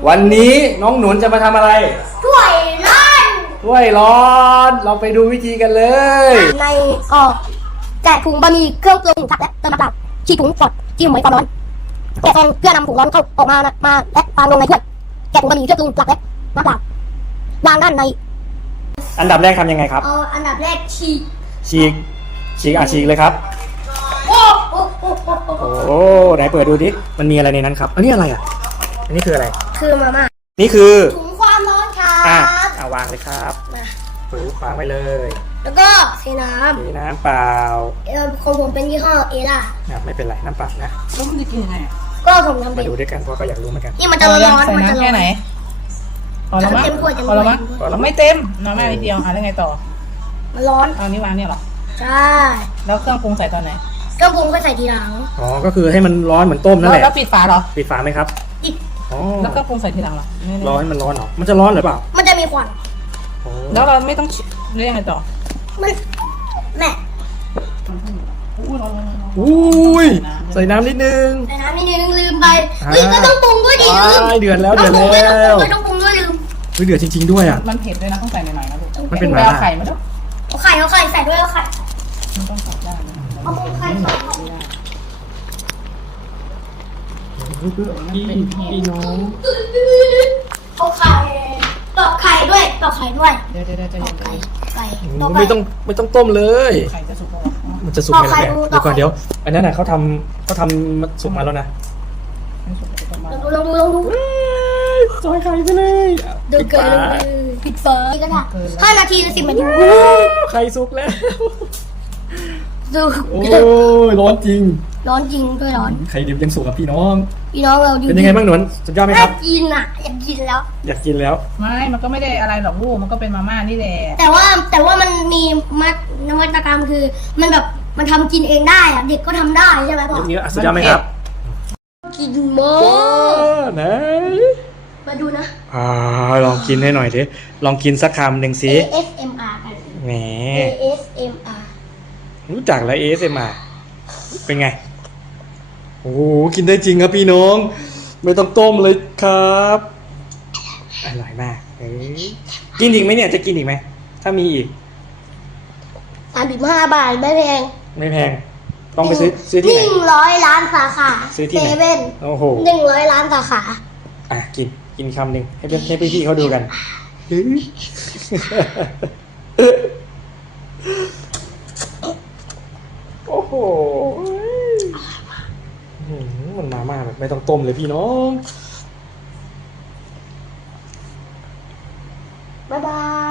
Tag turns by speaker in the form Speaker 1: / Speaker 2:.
Speaker 1: วันนี้น้องหนุนจะมาทำอะไร
Speaker 2: ถ้วยร้อน
Speaker 1: ถ้วยร้อนเราไปดูวิธีกันเลย
Speaker 2: ในแกะถุงบะหมี่เครื่องปรุงและเติมน้ำเปล่าฉีกถุงกดจิ้มไว้ความร้อนแกะซองเพื่อนำถุงร้อนเข้าออกมาและวางลงในถ้วยแกะถุงบะหมี่เครื่องปรุงหลักและน้ำเปล่าวางด้านใน
Speaker 1: อันดับแรกทำยังไงครับ
Speaker 2: อันดับแรกฉีก
Speaker 1: ฉีกฉีกเลยครับโอ้ไหนเปิดดูดิมันมีอะไรในนั้นครับอันนี้อะไรอ่ะอันนี้คืออะไร
Speaker 2: คือมาม่า
Speaker 1: นี่คือ
Speaker 2: ถุงความร้อนครับ
Speaker 1: วางเลยครับฝืนวางไว้เลย
Speaker 2: แล้วก็เทน้
Speaker 1: ำเปล่า
Speaker 2: ของผมเป็นยี่ห้อเอล่า
Speaker 1: ไม่เป็นไรน้ำเปล่านะ
Speaker 3: แล้วมันจะกินยังไง
Speaker 2: ก็ผมทำ
Speaker 1: มาดูด้วยกันเพราะก็อยากรู้เหมือนกัน
Speaker 2: นี่มันจะร้อน
Speaker 3: ใส่น้ำแค่ไหนพอแล้วมั้งพอแล้วมั้งไม่เต็มน้ำแม่นิดเดียวแล้วไงต่อ
Speaker 2: มันร้อน
Speaker 3: เอานี่วางเนี่ยหรอ
Speaker 2: ใช่
Speaker 3: แล้วเครื่องปรุงใส่ตอนไหน
Speaker 2: เครื่องปรุงก็ใส่ทีหลัง
Speaker 1: ก็คือให้มันร้อนเหมือนต้มนั่นแหละ
Speaker 3: แล้วปิดฝาเหรอ
Speaker 1: ปิดฝาไหมครับ
Speaker 3: แล้วเครื่องปรุงใส่ทีหลังเหรอ
Speaker 1: ร้อนมันร้อนเหรอมันจะร้อนหรือเปล่า
Speaker 2: มันจะมีควัน
Speaker 3: แล้วเราไม่ต้องเรียกไงต่อ
Speaker 2: มันแม่
Speaker 1: อุ้ยใส่น้ำนิดนึง
Speaker 2: ใส่น้ำนิดนึงลืมไปก็ต้องปรุงด้วยดิ
Speaker 1: เดือดแล้วต้องปรุง
Speaker 2: ด้วยลืม
Speaker 1: เดือดจริงๆด้วยอ่ะ
Speaker 3: มันเผ็ดด้วยนะต้องใส่ใหม่ๆนะลูก
Speaker 1: มันเป็น
Speaker 3: ไข่มาด้วย
Speaker 2: เอาไข่ใส่ด้วยเอาไข่
Speaker 3: มันต้องใส่ได้
Speaker 2: เอาไข่ใส่
Speaker 1: พี่น้อง
Speaker 2: เอาไข่ตอกไข่ด้วยเดี๋ยวไข่
Speaker 1: ไม่ต้องต้มเลย
Speaker 3: ไข่จะสุกแล้ว
Speaker 1: มันจะสุกไหมล่ะเดี๋ยวก่อนเดี๋ยวอันนั้นน่ะเขาทำสุกมาแล้วนะ
Speaker 2: ลองดู
Speaker 1: ซอยไข่ไปเลย
Speaker 2: ดูเกินปิดฝาก็ได้5 นาทีหรือ10 นาที
Speaker 1: ไข่สุกแล้ว
Speaker 2: ดู
Speaker 1: โอ้ยร้อนจริง
Speaker 2: ด้วยร้อน
Speaker 1: ไข่ดิบยังสุกกับพี่น้อง
Speaker 2: เราดู
Speaker 1: เป็นยังไงบ้างหนวนสุดยอดไหมครับ
Speaker 2: อยากกินแล้ว
Speaker 3: ไม่มันก็ไม่ได้อะไรหรอกลูกมันก็เป็นมาม่านี่แหละ
Speaker 2: แต่ว่ามันมีนวัตกรรมคือมันแบบมันทำกินเองได้อะเด็กก็ทำได้ใช่ไหมพ่อ
Speaker 1: เนี่ยสุดยอดไหมครับ
Speaker 2: กินมาก
Speaker 1: ไหน
Speaker 2: มาดูนะ
Speaker 1: ลองกินให้หน่อยดิลองกินสักคำหนึ่งสิ
Speaker 2: ASMR กัน
Speaker 1: แหม
Speaker 2: ASMR
Speaker 1: รู้จักแล้ว ASMR เป็นไงโอ้กินได้จริงครับพี่น้องไม่ต้องต้มเลยครับอร่อยมากกินอีกไหมเนี่ยจะกินอีกไหมถ้ามีอีก
Speaker 2: 35 บาทไม่แพง
Speaker 1: ต้องไปซื้อที่ไหน
Speaker 2: 100 ล้านสาขา
Speaker 1: ซื้อที่ไหนโอ้โห
Speaker 2: 100 ล้านสาขา
Speaker 1: กินคำหนึ่งให้พี่เขาดูกันโอ้โหมันมาม่าแบบไม่ต้องต้มเลยพี่น้อง
Speaker 2: บ๊ายบาย